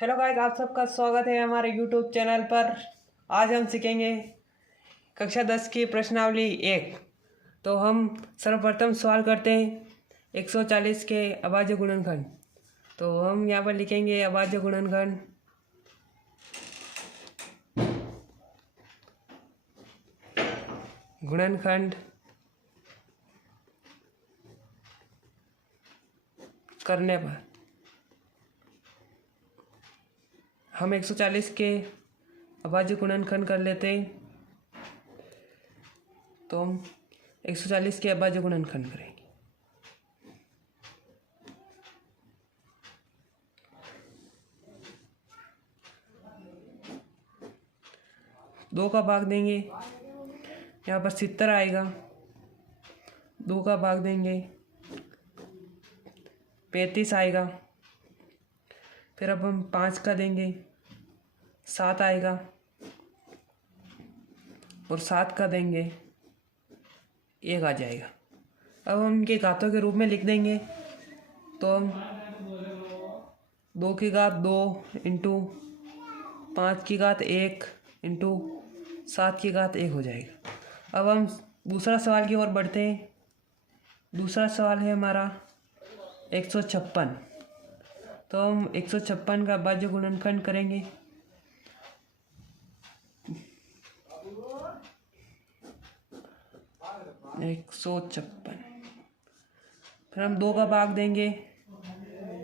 Hello guys, आप सबका स्वागत है हमारे यूट्यूब चैनल पर। आज हम सीखेंगे कक्षा 10 की प्रश्नावली 1। तो हम सर्वप्रथम सवाल करते हैं 140 के अभाज्य गुणनखंड। तो हम यहाँ पर लिखेंगे अभाज्य गुणनखंड करने पर हम 140 के अभाज्य गुणनखंड कर लेते हैं। तो हम 140 के अभाज्य गुणनखंड करेंगे। दो का भाग देंगे, यहाँ पर 70 आएगा। दो का भाग देंगे 35 आएगा। फिर अब हम 5 का देंगे 7 आएगा, और 7 का देंगे 1 आ जाएगा। अब हम इनके घातों के रूप में लिख देंगे। तो हम 2 की घात 2 इंटू 5 की घात 1 इंटू 7 की घात 1 हो जाएगा। अब हम दूसरा सवाल की ओर बढ़ते हैं। दूसरा सवाल है हमारा 156। तो हम 156 का अभाज्य गुणनखंड करेंगे। फिर हम 2 का भाग देंगे,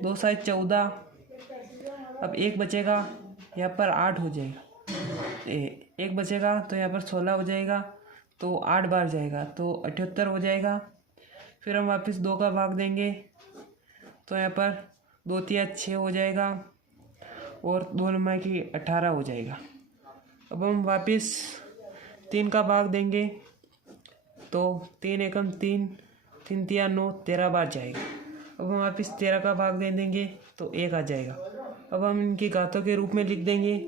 2 साइड 14। अब 1 बचेगा, यहाँ पर 8 हो जाएगा। 1 बचेगा तो यहाँ पर 16 हो जाएगा। तो 8 बार जाएगा तो 78 हो जाएगा। फिर हम वापस 2 का भाग देंगे, तो यहाँ पर 2 तिया 6 हो जाएगा, और 2 लम्बाई की 18 हो जाएगा। अब हम वापस 3 का भाग देंगे, तो 3 एकम 3, 3 तिया 9, 13 बार जाएगा। अब हम वापस 13 का भाग दे देंगे तो 1 आ जाएगा। अब हम इनकी घातों के रूप में लिख देंगे।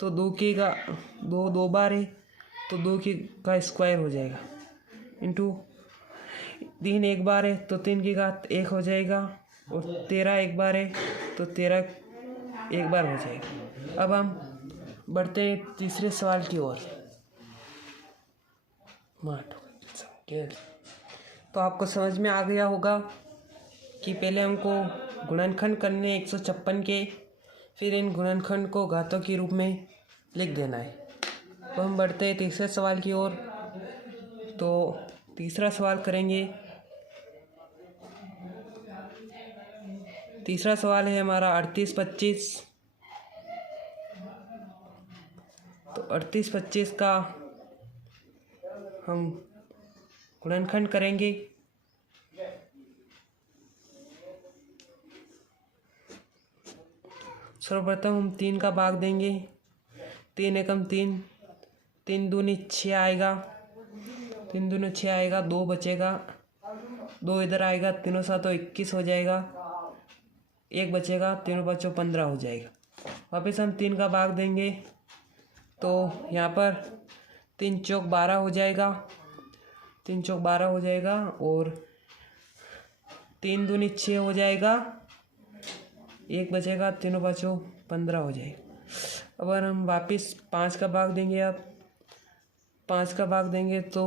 तो 2 की का 2 बार है, तो 2 की का स्क्वायर हो जाएगा, इंटू 3 एक बार है तो 3 की घात 1 हो जाएगा, और 13 एक बार है तो 13 एक बार हो जाएगा। अब हम बढ़ते हैं तीसरे सवाल की ओर। तो आपको समझ में आ गया होगा कि पहले हमको गुणनखंड करने 156 के, फिर इन गुणनखंड को घातों के रूप में लिख देना है। तो हम बढ़ते हैं तीसरे सवाल की ओर। तो तीसरा सवाल करेंगे। तीसरा सवाल है हमारा 38-25। तो 38-25 का हम गुणनखंड करेंगे। सर्वप्रथम हम 3 का भाग देंगे, 3 एकम 3, 3 दूनी 6 आएगा। 3 दूनी 6 आएगा, 2 बचेगा, 2 इधर आएगा, 3 7 21 हो जाएगा। 1 बचेगा, 3 5 15 हो जाएगा। वापस हम 3 का भाग देंगे, तो यहाँ पर 3 चौक 12 हो जाएगा। 3 चौक 12 हो जाएगा, और 3 दूनी 6 हो जाएगा। 1 बचेगा, 3 5 15 हो जाएगा। अब हम वापस 5 का भाग देंगे। अब 5 का भाग देंगे तो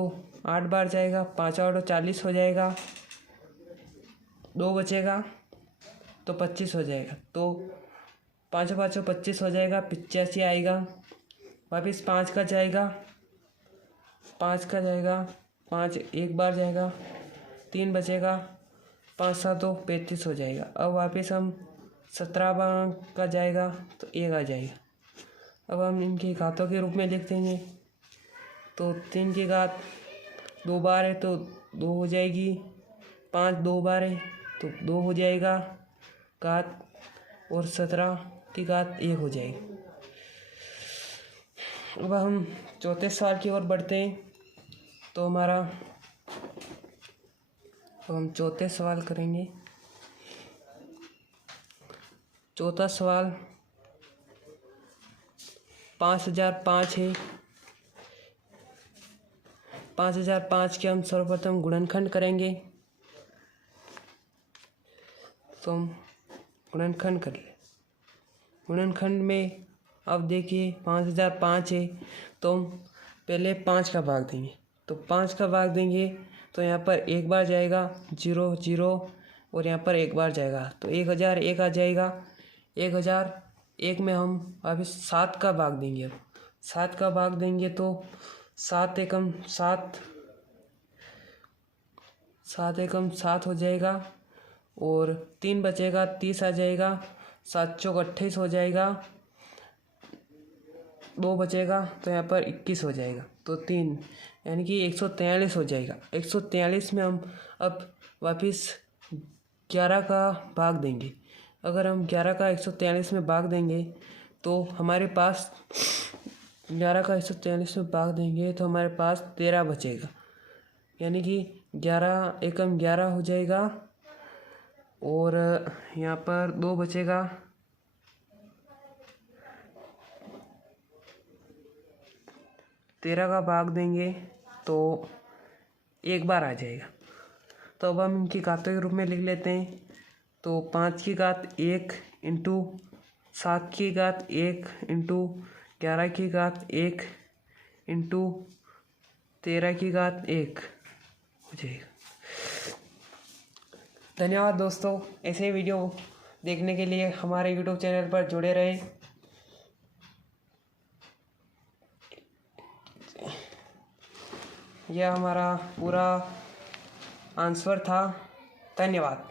8 बार जाएगा, 5 8 40 हो जाएगा। 2 बचेगा तो 25 हो जाएगा। तो 5 5 25 हो जाएगा, 85 आएगा। वापस 5 का जाएगा, 5 का जाएगा, 5 एक बार जाएगा, 3 बचेगा, 5 7 35 हो जाएगा। अब वापस हम 17 बार का जाएगा तो 1 आ जाएगा। अब हम इनकी घातों के रूप में लिख देंगे। तो 3 की घात 2 बार है तो 2 हो जाएगी। 5 2 बार है तो 2 हो जाएगा घात, और 17 की घात 1 हो जाएगी। अब हम चौथे सवाल की ओर बढ़ते हैं। तो हम चौथे सवाल करेंगे। चौथा सवाल 5005 है। 5005 के हम सर्वप्रथम गुणनखंड करेंगे। तो हम गुणनखंड कर ले। गुणनखंड में अब देखिए 5005 है, तो हम पहले 5 का भाग देंगे। तो 5 का भाग देंगे तो यहाँ पर एक बार जाएगा 0 0 और यहाँ पर एक बार जाएगा तो 1000 1 आ जाएगा। 1001 में हम अभी 7 का भाग देंगे। अब 7 का भाग देंगे तो 7 एकम 7, 7 एकम 7 हो जाएगा और 3 बचेगा 30 आ जाएगा। 7 चौक 28 हो जाएगा। 2 बचेगा तो यहाँ पर 21 हो जाएगा तो 3 यानी कि 143 हो जाएगा। 143 में हम अब वापस 11 का भाग देंगे। अगर हम 11 का 143 में भाग देंगे तो हमारे पास 11 का 143 में भाग देंगे तो हमारे पास 13 बचेगा, यानी कि 11 एकम 11 हो जाएगा और यहाँ पर 2 बचेगा। 13 का भाग देंगे तो एक बार आ जाएगा। तो अब हम इनकी घातों के रूप में लिख लेते हैं। तो 5 की घात 1 इंटू 7 की घात 1 इंटू 11 की घात 1 इंटू 13 की घात 1 हो जाएगा। धन्यवाद दोस्तों, ऐसे वीडियो देखने के लिए हमारे YouTube चैनल पर जुड़े रहें। यह हमारा पूरा आंसर था। धन्यवाद।